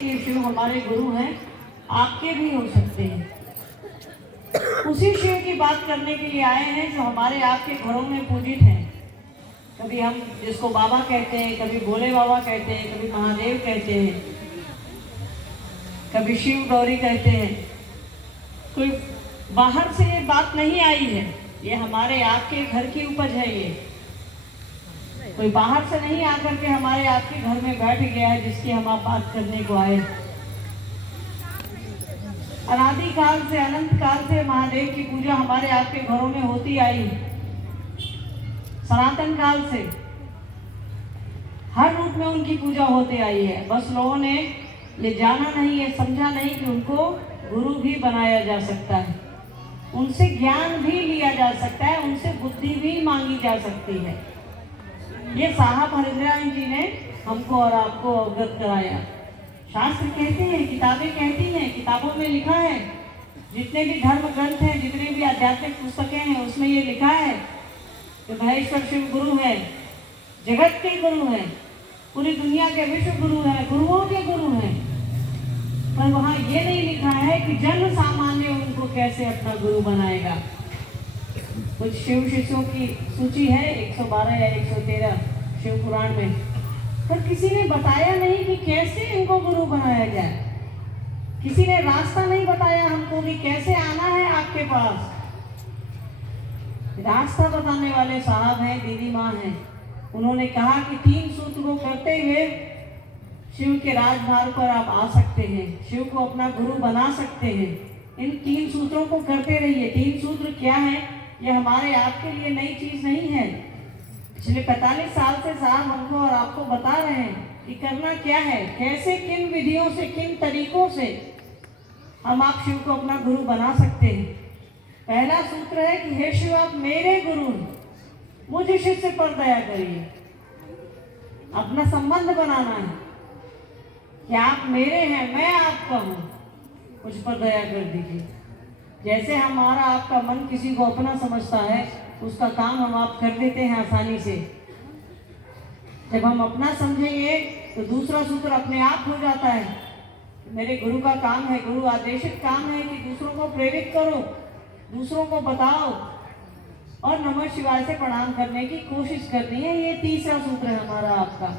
ये शिव हमारे गुरु हैं, आपके भी हो सकते हैं। उसी शिव की बात करने के लिए आए हैं जो हमारे आपके घरों में पूजित हैं। कभी हम जिसको बाबा कहते हैं, कभी भोले बाबा कहते हैं, कभी महादेव कहते हैं, कभी शिव गौरी कहते हैं। कोई बाहर से ये बात नहीं आई है, ये हमारे आपके घर की उपज है। ये कोई बाहर से नहीं आकर के हमारे आपके घर में बैठ गया है जिसकी हम आप बात करने को आए। अनादि काल से, अनंत काल से महादेव की पूजा हमारे आपके घरों में होती आई। सनातन काल से हर रूप में उनकी पूजा होते आई है। बस लोगों ने ये जाना नहीं, ये समझा नहीं कि उनको गुरु भी बनाया जा सकता है, उनसे ज्ञान भी लिया जा सकता है, उनसे बुद्धि भी मांगी जा सकती है। ये साहब हरिद्रायण जी ने हमको और आपको अवगत कराया। शास्त्र कहते हैं, किताबें कहती हैं, किताबों में लिखा है, जितने भी धर्म ग्रंथ हैं, जितने भी आध्यात्मिक पुस्तकें हैं, उसमें ये लिखा है कि महेश्वर शिव गुरु है, जगत के गुरु हैं, पूरी दुनिया के विश्व गुरु हैं, गुरुओं के गुरु हैं। पर वहाँ ये नहीं लिखा है कि जन सामान्य उनको कैसे अपना गुरु बनाएगा। कुछ शिव शिष्यों की सूची है 112 या 113 शिव पुराण में, पर किसी ने बताया नहीं कि कैसे इनको गुरु बनाया जाए। किसी ने रास्ता नहीं बताया हमको कि कैसे आना है आपके पास। रास्ता बताने वाले साहब हैं, दीदी माँ हैं। उन्होंने कहा कि 3 सूत्र को करते हुए शिव के राजभार पर आप आ सकते हैं, शिव को अपना गुरु बना सकते हैं। इन 3 सूत्रों को करते रहिए। 3 सूत्र क्या है, ये हमारे आपके लिए नई चीज नहीं है। पिछले 45 साल से साहब हमको और आपको बता रहे हैं कि करना क्या है, कैसे, किन विधियों से, किन तरीकों से हम आप शिव को अपना गुरु बना सकते हैं। पहला सूत्र है कि हे शिव आप मेरे गुरु हैं, मुझ शिष्य पर दया करिए। अपना संबंध बनाना है कि आप मेरे हैं, मैं आपका हूँ, मुझ पर दया कर दीजिए। जैसे हमारा आपका मन किसी को अपना समझता है, उसका काम हम आप कर देते हैं आसानी से। जब हम अपना समझेंगे तो दूसरा सूत्र अपने आप हो जाता है। मेरे गुरु का काम है, गुरु आदेशित काम है कि दूसरों को प्रेरित करो, दूसरों को बताओ और नमः शिवाय से प्रणाम करने की कोशिश करनी है। ये तीसरा सूत्र है हमारा आपका।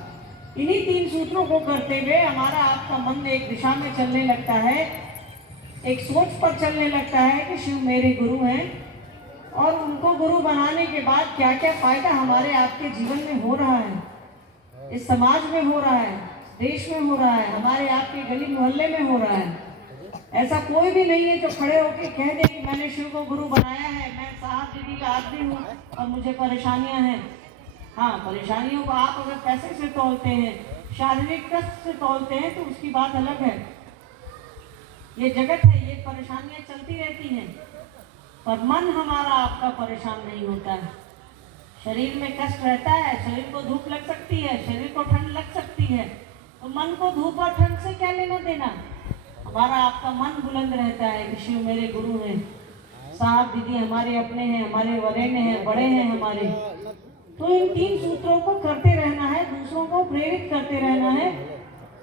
इन्हीं 3 सूत्रों को करते हुए हमारा आपका मन एक दिशा में चलने लगता है, एक सोच पर चलने लगता है कि शिव मेरे गुरु हैं और उनको गुरु बनाने के बाद क्या क्या फायदा हमारे आपके जीवन में हो रहा है, इस समाज में हो रहा है, देश में हो रहा है, हमारे आपके गली मोहल्ले में हो रहा है। ऐसा कोई भी नहीं है जो खड़े होकर कह दे कि मैंने शिव को गुरु बनाया है, मैं साहब दीदी का आदमी हूँ और मुझे परेशानियां हैं। हाँ, परेशानियों को आप अगर पैसे से तोलते हैं, शारीरिक कष्ट से तोलते हैं तो उसकी बात अलग है। ये जगत है, ये परेशानियां चलती रहती हैं, पर मन हमारा आपका परेशान नहीं होता है। शरीर में कष्ट रहता है, शरीर को धूप लग सकती है, शरीर को ठंड लग सकती है, तो मन को धूप और ठंड से क्या लेना देना। हमारा आपका मन बुलंद रहता है कि शिव मेरे गुरु हैं, साहब दीदी हमारे अपने हैं, हमारे वरेण्य हैं, बड़े हैं हमारे। तो इन 3 सूत्रों को करते रहना है, दूसरों को प्रेरित करते रहना है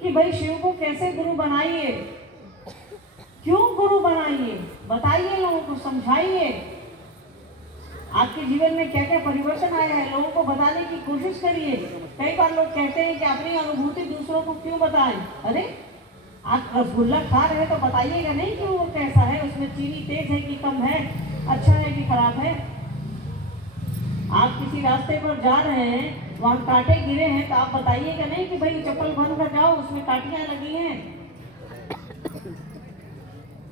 कि भाई शिव को कैसे गुरु बनाइए, क्यों गुरु बनाइए, बताइए, लोगों को समझाइए। आपके जीवन में क्या क्या परिवर्तन आया है लोगों को बताने की कोशिश करिए। कई बार लोग कहते हैं कि अपनी अनुभूति दूसरों को क्यों बताएं। अरे आप रसगुल्ला खा रहे हैं तो बताइएगा नहीं कि वो कैसा है, उसमें चीनी तेज है कि कम है, अच्छा है कि खराब है। आप किसी रास्ते पर जा रहे हैं, वहाँ कांटे गिरे हैं, तो आप बताइएगा नहीं कि भाई चप्पल बंद कर जाओ, उसमें कांटियां लगी हैं।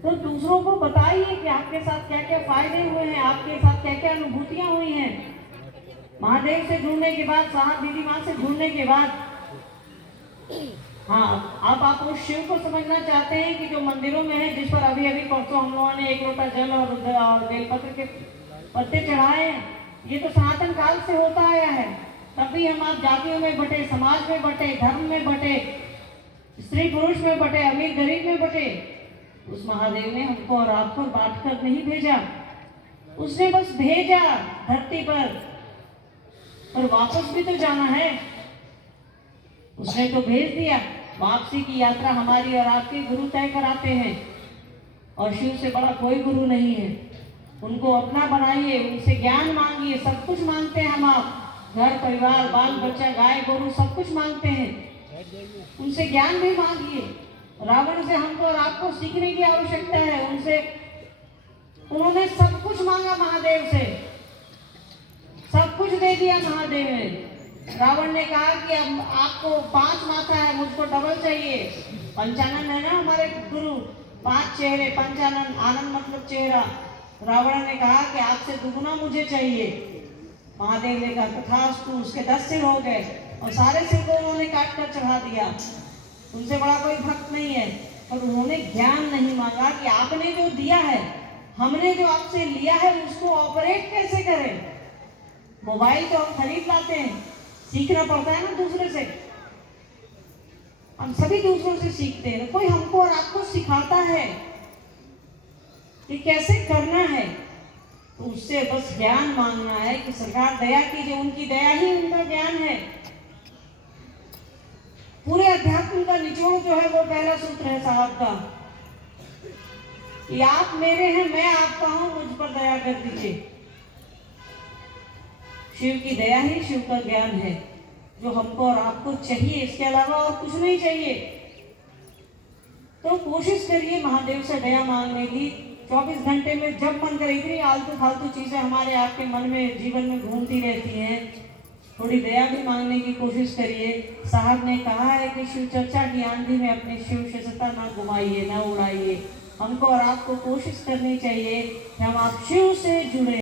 तो दूसरों को बताइए कि आपके साथ क्या क्या फायदे हुए हैं, आपके साथ क्या क्या अनुभूतियां हुई हैं। महादेव से जुड़ने के बाद, साहब दीदी माँ से जुड़ने के बाद, हाँ, अब आप उस शिव को समझना चाहते हैं कि जो मंदिरों में है, जिस पर अभी अभी परसों हम लोगों ने 1 लोटा जल और बेलपत्र के पत्ते चढ़ाए हैं। ये तो सनातन काल से होता आया है। तब भी हम आप जातियों में बटे, समाज में बटे, धर्म में बटे, स्त्री पुरुष में बटे, अमीर गरीब में बटे। उस महादेव ने हमको और आपको बांट कर नहीं भेजा, उसने बस भेजा धरती पर वापस भी तो जाना है। उसने तो भेज दिया, वापसी की यात्रा हमारी और आपके गुरु तय कराते हैं, और शिव से बड़ा कोई गुरु नहीं है। उनको अपना बनाइए, उनसे ज्ञान मांगिए। सब कुछ मांगते हैं हम आप, घर परिवार बाल बच्चा गाय गोरू सब कुछ मांगते हैं, उनसे ज्ञान भी मांगिए। रावण से हमको और आपको सीखने की आवश्यकता है। उनसे उन्होंने सब कुछ मांगा महादेव से, सब कुछ दे दिया महादेव ने। रावण ने कहा कि अब आपको 5 माथा है, मुझको डबल चाहिए। पंचानन है ना हमारे गुरु, 5 चेहरे, पंचानन, आनंद मतलब चेहरा। रावण ने कहा कि आपसे दुगुना मुझे चाहिए। महादेव ने कहा तथास्तु। उसके 10 सिर हो गए और सारे सिर को उन्होंने काट कर चढ़ा दिया। उनसे बड़ा कोई भक्त नहीं है, पर उन्होंने ज्ञान नहीं मांगा कि आपने जो दिया है, हमने जो आपसे लिया है, उसको ऑपरेट कैसे करें। मोबाइल तो हम खरीद लाते हैं, सीखना पड़ता है ना दूसरे से। हम सभी दूसरों से सीखते हैं, कोई हमको और आपको सिखाता है कि कैसे करना है। तो उससे बस ज्ञान मांगना है कि सरकार दया कीजिए। उनकी दया ही उनका ज्ञान है। पूरे अध्यात्म का निचोड़ जो है वो पहला सूत्र है साहब का, कि आप मेरे हैं, मैं आपका हूं, मुझ पर दया कर दीजिए। शिव की दया ही शिव का ज्ञान है, जो हमको और आपको चाहिए, इसके अलावा और कुछ नहीं चाहिए। तो कोशिश करिए महादेव से दया मांगने की। 24 घंटे में जब मन करे, इतनी आलतू फालतू चीजें हमारे आपके मन में जीवन में घूमती रहती हैं, थोड़ी दया भी मांगने की कोशिश करिए। साहब ने कहा है कि शिव चर्चा की आंधी में अपनी शिव शिष्यता न घुमाइए, न उड़ाइए। हमको और आपको कोशिश करनी चाहिए कि हम आप शिव से जुड़े।